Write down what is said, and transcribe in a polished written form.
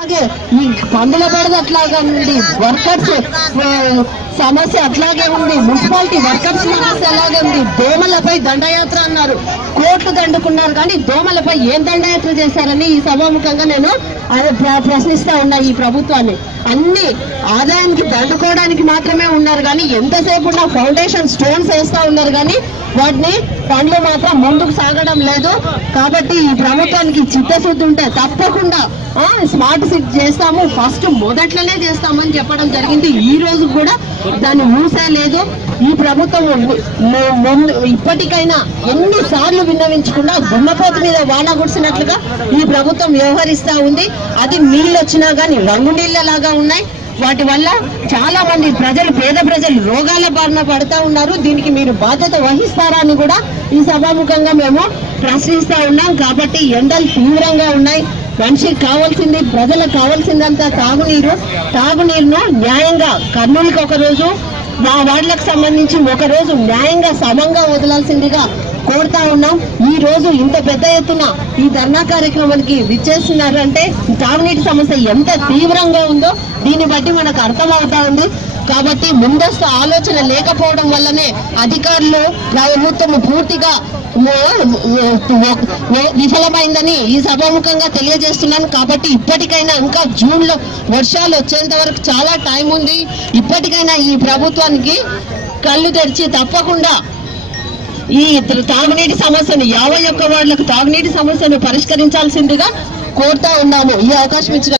అలాగే ఈ పందుల బెడద అట్లాగే ఉంది, వర్కర్స్ సమస్య అట్లాగే ఉంది, మున్సిపాలిటీ వర్కర్స్ సమస్య అలాగే ఉంది. దోమలపై దండయాత్ర అన్నారు, కోట్లు దండుకున్నారు, కానీ దోమలపై ఏం దండయాత్ర చేశారని ఈ సభాముఖంగా నేను ప్రశ్నిస్తా ఉన్నా. ఈ ప్రభుత్వాన్ని అన్ని ఆదాయానికి దండుకోవడానికి మాత్రమే ఉన్నారు, కానీ ఎంతసేపు ఉన్న ఫౌండేషన్ స్టోన్స్ వేస్తా ఉన్నారు, కానీ వాటిని పనులు మాత్రం ముందుకు సాగడం లేదు. కాబట్టి ఈ ప్రభుత్వానికి చిత్తశుద్ధి ఉంటే తప్పకుండా స్మార్ట్ సిటీ చేస్తాము, ఫస్ట్ మొదట్లోనే చేస్తామని చెప్పడం జరిగింది. ఈ రోజు కూడా దాన్ని మూసే లేదు. ఈ ప్రభుత్వం ఇప్పటికైనా ఎన్నిసార్లు విన్నవించకుండా గున్నపోతు మీద వాన గుడిసినట్లుగా ఈ ప్రభుత్వం వ్యవహరిస్తా ఉంది. అది నీళ్ళు వచ్చినా కానీ రంగు నీళ్ళలాగా ఉన్నాయి. వాటి వల్ల చాలా మంది ప్రజలు, పేద ప్రజలు రోగాల బారిన పడుతూ ఉన్నారు. దీనికి మీరు బాధ్యత వహిస్తారా అని కూడా ఈ సభాముఖంగా మేము ప్రశ్నిస్తా ఉన్నాం. కాబట్టి ఎండలు తీవ్రంగా ఉన్నాయి. మనిషికి కావాల్సింది, ప్రజలకు కావాల్సిందంతా తాగునీరును న్యాయంగా కర్నూలుకి ఒకరోజు, మా వార్డులకు సంబంధించి ఒకరోజు న్యాయంగా సమంగా వదలాల్సిందిగా కోరుతా ఉన్నాం. ఈ రోజు ఇంత పెద్ద ఎత్తున ఈ ధర్నా కార్యక్రమానికి విచ్చేస్తున్నారంటే తాగునీటి సమస్య ఎంత తీవ్రంగా ఉందో దీన్ని బట్టి మనకు అర్థమవుతా ఉంది. కాబట్టి ముందస్తు ఆలోచన లేకపోవడం వల్లనే అధికారులు, ప్రభుత్వం పూర్తిగా విఫలమైందని ఈ సభాముఖంగా తెలియజేస్తున్నాను. కాబట్టి ఇప్పటికైనా, ఇంకా జూన్ లో వర్షాలు వచ్చేంత వరకు చాలా టైం ఉంది. ఇప్పటికైనా ఈ ప్రభుత్వానికి కళ్ళు తెరిచి తప్పకుండా ఈ తాగునీటి సమస్యను 51 వార్డులకు తాగునీటి సమస్యను పరిష్కరించాల్సిందిగా కోరుతా ఉన్నాము. ఈ అవకాశం ఇచ్చిన